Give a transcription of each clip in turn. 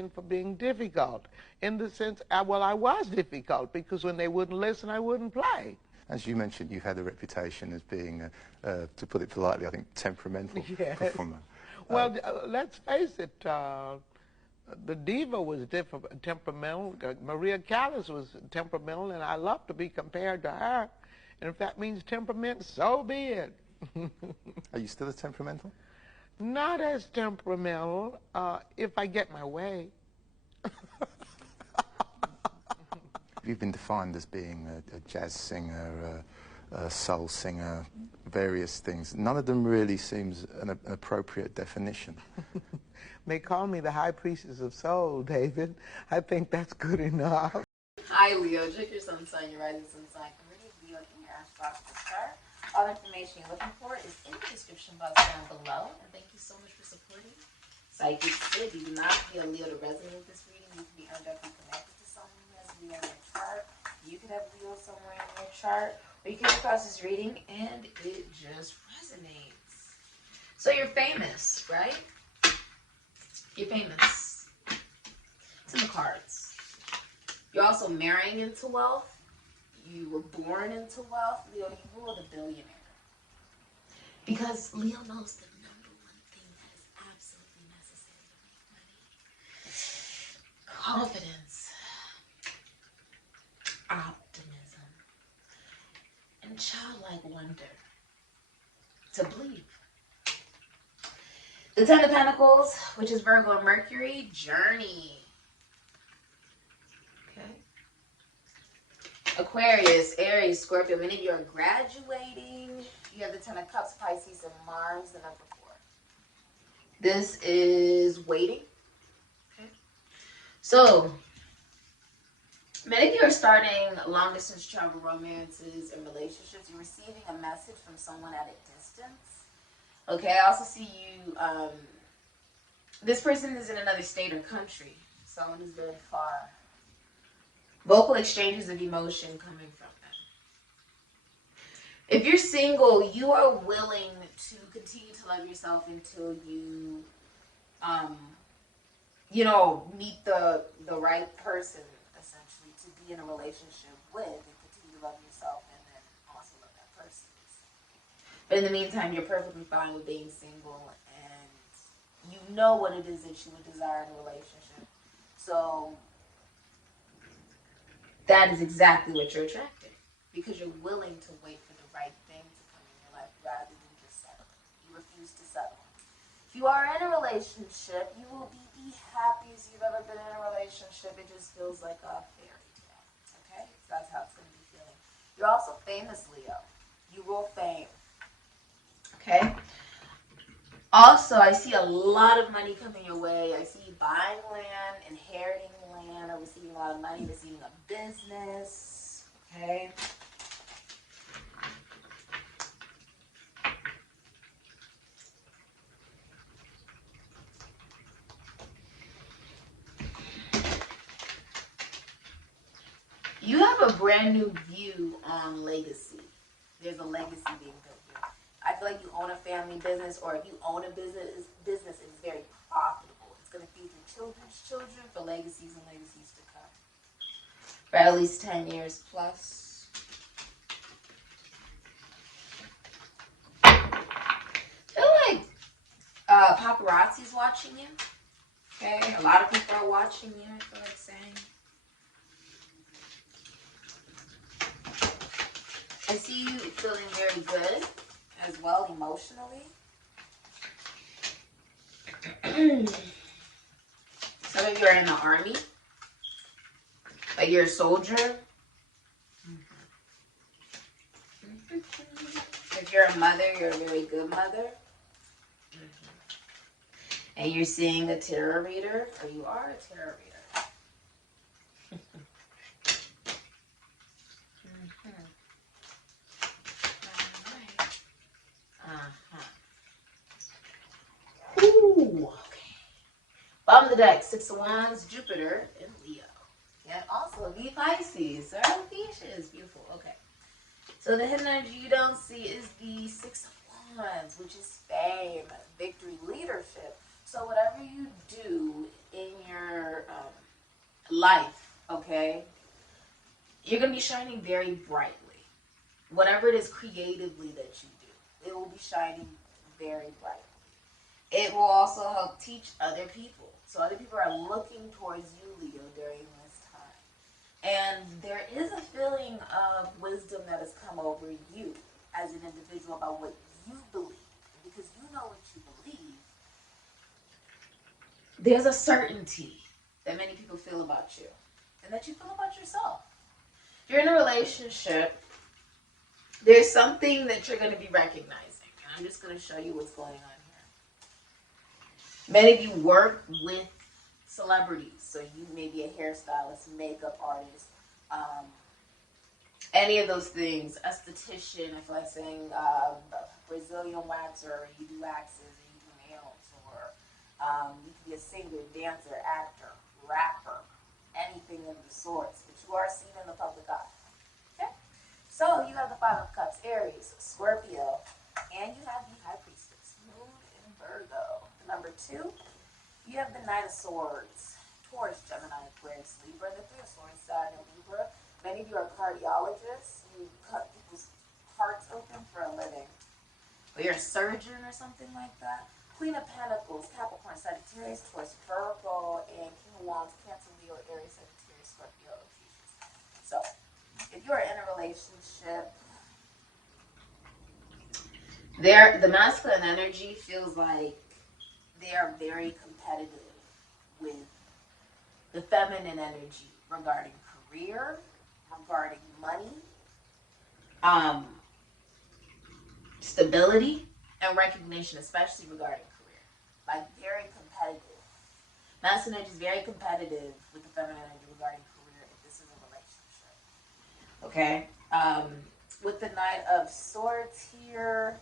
reputation for being difficult, in the sense, well, I was difficult, because when they wouldn't listen, I wouldn't play. As you mentioned, you've had a reputation as being, to put it politely, I think, temperamental Yes. performer. Well, let's face it, the diva was temperamental. Maria Callas was temperamental, and I love to be compared to her. And if that means temperament, so be it. Are you still as temperamental? Not as temperamental, if I get my way. You've been defined as being a jazz singer, a soul singer, various things. None of them really seems an appropriate definition. They call me the High Priestess of Soul, David. I think that's good enough. Hi, Leo. Check your sun sign, your rising sun sign. Leo in your Astrologer chart. All the information you're looking for is in the description box down below. And thank you so much for supporting Sikiksyd. You do not have to be a Leo to resonate with this reading. You can be energetically connected to someone who has Leo in your chart. You could have Leo somewhere in your chart. Or you came across this reading and it just resonates. So you're famous, right? You're famous. It's in the cards. You're also marrying into wealth. You were born into wealth. Leo, you ruled a billionaire. Because Leo knows the number one thing that is absolutely necessary to make money. Confidence. Optimism. And childlike wonder. To believe. The Ten of Pentacles, which is Virgo and Mercury, journey. Okay. Aquarius, Aries, Scorpio. Many of you are graduating. You have the Ten of Cups, Pisces, and Mars, the number 4. This is waiting. Okay. So, many of you are starting long-distance travel romances and relationships. You're receiving a message from someone at a distance. Okay, I also see you, this person is in another state or country. Someone is very far. Vocal exchanges of emotion coming from them. If you're single, you are willing to continue to love yourself until you, meet the right person, essentially, to be in a relationship with and continue to love yourself and then also love that person. But in the meantime, you're perfectly fine with being single and you know what it is that you would desire in a relationship. So that is exactly what you're attracting, because you're willing to wait for the right thing to come in your life rather than just settle. You refuse to settle. If you are in a relationship, you will be the happiest you've ever been in a relationship. It just feels like a fairy tale. Okay? So that's how it's going to be feeling. You're also famous, Leo. You rule fame. Okay? Also, I see a lot of money coming your way. I see you buying land, inheriting land, or receiving a lot of money, receiving a business. Okay? You have a brand new view on legacy. There's a legacy being built here. I feel like you own a family business, or if you own a business is very profitable. It's going to feed your children's children for legacies and legacies to come. For at least 10 years plus. I feel like paparazzi's watching you. Okay? A lot of people are watching you, I feel like saying. I see you feeling very good as well emotionally. Some of you are in the army. Like you're a soldier. If you're a mother, you're a very good mother. And you're seeing a tarot reader, or you are a tarot reader. Ooh, okay. Bottom of the deck, 6 of Wands, Jupiter, and Leo. And also the Pisces, or Fishes. Beautiful. Okay. So the hidden energy you don't see is the 6 of Wands, which is fame, victory, leadership. So whatever you do in your life, okay, you're going to be shining very brightly. Whatever it is creatively that you do, it will be shining very brightly. It will also help teach other people. So other people are looking towards you, Leo, during this time. And there is a feeling of wisdom that has come over you as an individual about what you believe. Because you know what you believe, there's a certainty that many people feel about you and that you feel about yourself. If you're in a relationship, there's something that you're going to be recognizing. And I'm just going to show you what's going on here. Many of you work with celebrities. So you may be a hairstylist, makeup artist, any of those things, esthetician, I feel like saying Brazilian waxer, you do waxes, or you do nails, or you can be a singer, dancer, actor, rapper, anything of the sorts. But you are seen in the public eye. Okay? So you have the Five of Cups, Aries, Scorpio, and you have the High Priestess, Moon in Virgo. The number 2, you have the Knight of Swords, Taurus, Gemini, Aquarius, Libra, the Three of Swords, Saturn, and Libra. Many of you are cardiologists. You cut people's hearts open for a living. Or you're a surgeon or something like that. Queen of Pentacles, Capricorn, Sagittarius, Taurus, Virgo, and King of Wands, Cancer, Leo, Aries, Sagittarius, Scorpio, Jesus. So, if you're in a relationship, the masculine energy feels like they are very competitive with the feminine energy regarding career, regarding money, stability, and recognition, especially regarding career. Like, very competitive. Masculine energy is very competitive with the feminine energy regarding career if this is a relationship. Okay? With the Knight of Swords here,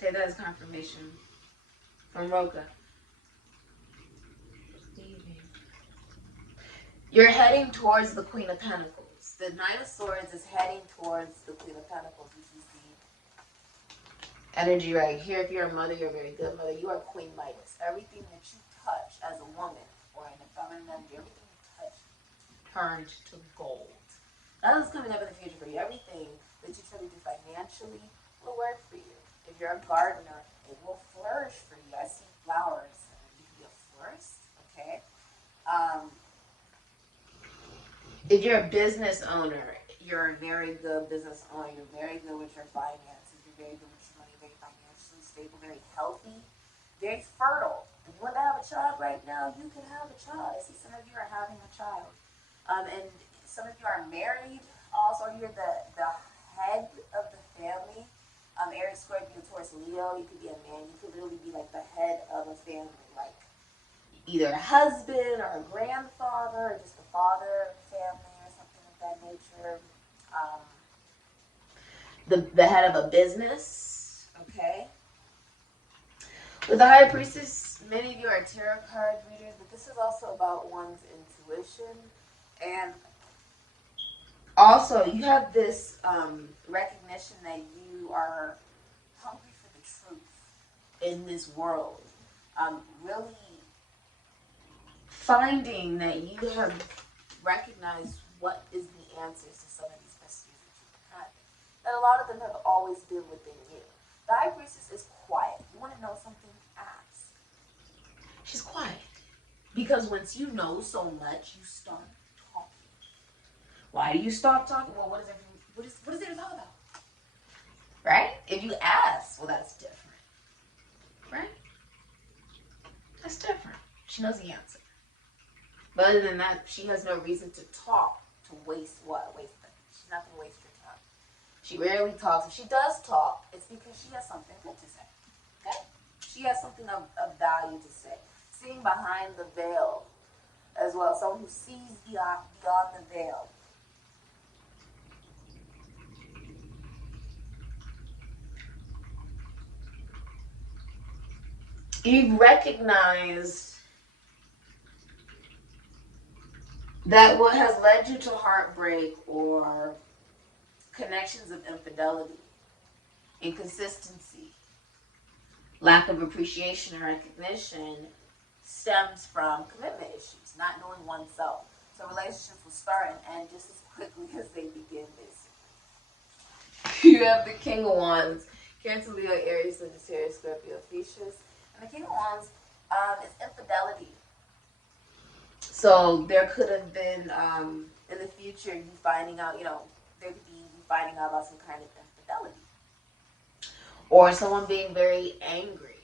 take that as confirmation from Roka. You're heading towards the Queen of Pentacles. The Knight of Swords is heading towards the Queen of Pentacles, which is the energy right here. If you're a mother, you're a very good mother. You are Queen Midas. Everything that you touch as a woman or in the feminine energy, everything you touch turned to gold. That is coming up in the future for you. Everything that you try to do financially will work for you. If you're a gardener, it will flourish for you. I see flowers. You can be a florist, okay? If you're a business owner, you're a very good business owner. You're very good with your finances. You're very good with your money, very financially stable, very healthy, very fertile. If you want to have a child right now, you can have a child. I see some of you are having a child. And some of you are married. Also, you're the head of the family. Aries, Scorpio, Taurus, Leo. You could be a man. You could literally be like the head of a family, like either a husband or a grandfather or just a father of the family or something of that nature. The head of a business, okay? With the High Priestess, many of you are tarot card readers, but this is also about one's intuition. And also, you have this recognition that you are hungry for the truth in this world. Really finding that you have recognized what is the answers to some of these mysteries that you've been having. That a lot of them have always been within you. The High Priestess is quiet. You want to know something? Ask. She's quiet. Because once you know so much, you start talking. Why do you stop talking? Well, what is there to talk about? Right? If you ask, well, that's different. Right? That's different. She knows the answer. But other than that, she has no reason to talk to waste what? Waste things. She's not going to waste your time. She rarely talks. If she does talk, it's because she has something good to say. Okay? She has something of value to say. Seeing behind the veil as well. Someone who sees beyond the veil. You recognize that what has led you to heartbreak or connections of infidelity, inconsistency, Lack of appreciation and recognition stems from commitment issues, not knowing oneself. So relationships will start and end just as quickly as they begin, basically. You have the King of Wands, Cancer, Leo, Aries, Sagittarius, Scorpio, Pisces. And the King of Wands is infidelity. So there could have been, in the future, you finding out, there could be you finding out about some kind of infidelity. Or someone being very angry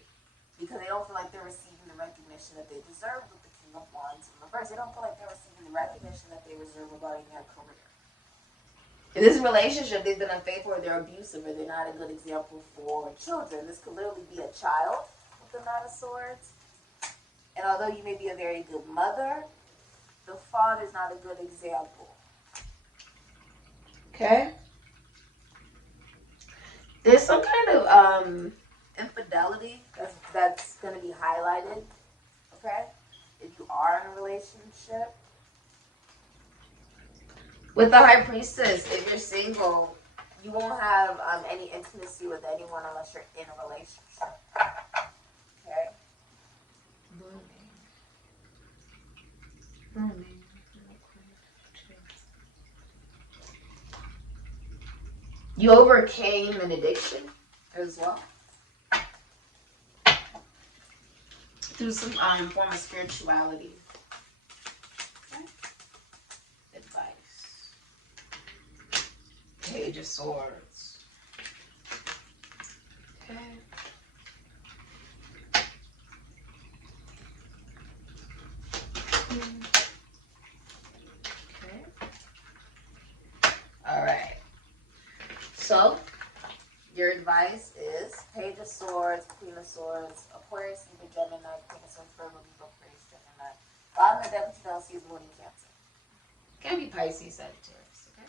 because they don't feel like they're receiving the recognition that they deserve with the King of Wands in reverse. They don't feel like they're receiving the recognition that they deserve regarding their career. In this relationship, they've been unfaithful or they're abusive or they're not a good example for children. This could literally be a child with the Knight of Swords. And although you may be a very good mother, the father is not a good example. Okay? There's some kind of infidelity that's going to be highlighted, okay? If you are in a relationship. With the High Priestess, if you're single, you won't have any intimacy with anyone unless you're in a relationship. Okay? You overcame an addiction as well. Through some form of spirituality. Okay. Advice. Page of Swords. Okay. Okay. All right. So, your advice is Page of Swords, Queen of Swords, Aquarius, Libra, Gemini, Queen of Swords, Virgo, Libra, Aquarius, Gemini. Bottom of the deck, which you don't see is Moon in Cancer. Can be Pisces, Sagittarius, okay?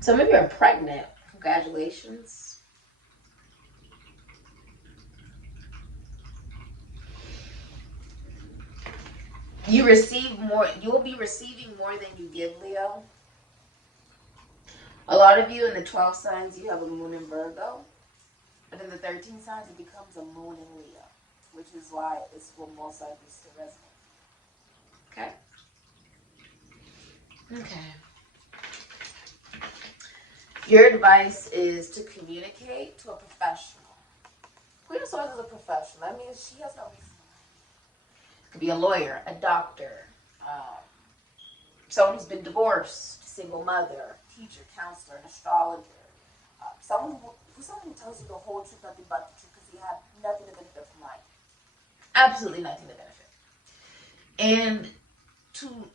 Some of you are pregnant. Congratulations. You receive more, you'll be receiving more than you give, Leo. A lot of you in the 12 signs, you have a moon in Virgo. But in the 13 signs, it becomes a moon in Leo, which is why this will most likely still resonate. Okay? Okay. Your advice is to communicate to a professional. Queen of Swords is a professional. That means she has no reason. Could be a lawyer, a doctor, someone who's been divorced, single mother, teacher, counselor, an astrologer, someone who tells you the whole truth, nothing but the truth, because you have nothing to benefit from life. Absolutely nothing to benefit. And to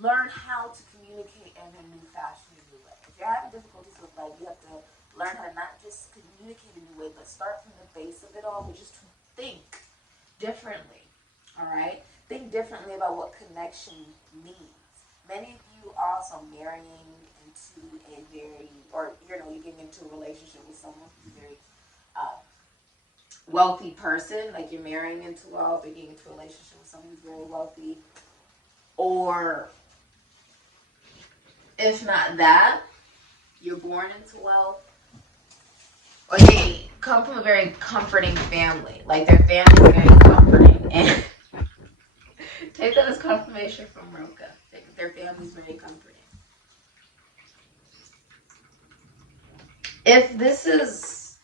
learn how to communicate in a new fashion, a new way. If you're having difficulties with life, you have to learn how to not just communicate in a new way, but start from the base of it all, which is to think differently. All right? Think differently about what connection means. Many of you are also marrying into a very, or you're getting into a relationship with someone who's a very wealthy person, like you're marrying into wealth, or getting into a relationship with someone who's very wealthy. Or if not that, you're born into wealth. Or they come from a very comforting family. Like their family is very comforting. And take that as confirmation from Roka. Their family's very comforting. If this is,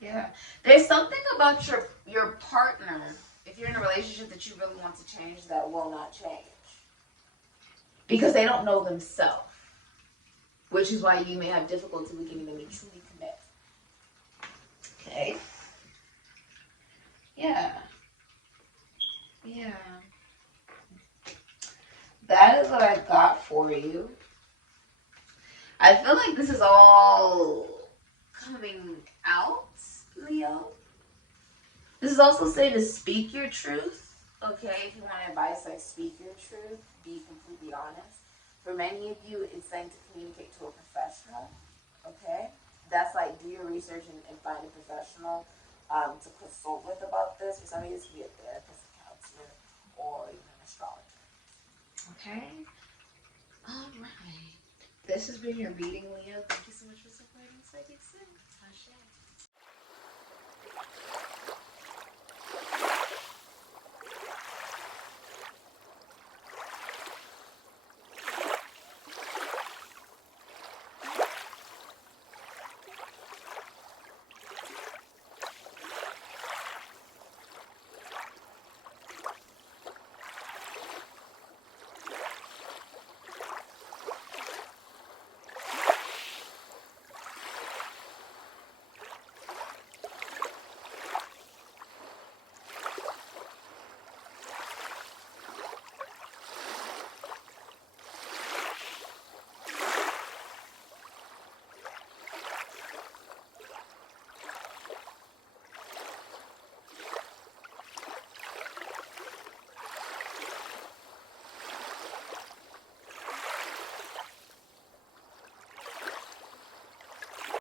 there's something about your partner, if you're in a relationship that you really want to change, that will not change. Because they don't know themselves. Which is why you may have difficulty with getting them to truly commit. Okay. Yeah. That is what I got for you. I feel like this is all coming out, Leo. This is also saying to speak your truth. Okay, if you want advice, like speak your truth. Be completely honest. For many of you, it's saying to communicate to a professional. Okay? That's like do your research and find a professional to consult with about this. For some of you, this could be a therapist, a counselor, or even an astrologer. Okay. All right. This has been your reading, Leo. Thank you so much for supporting Sikiksyd. CASHAPP.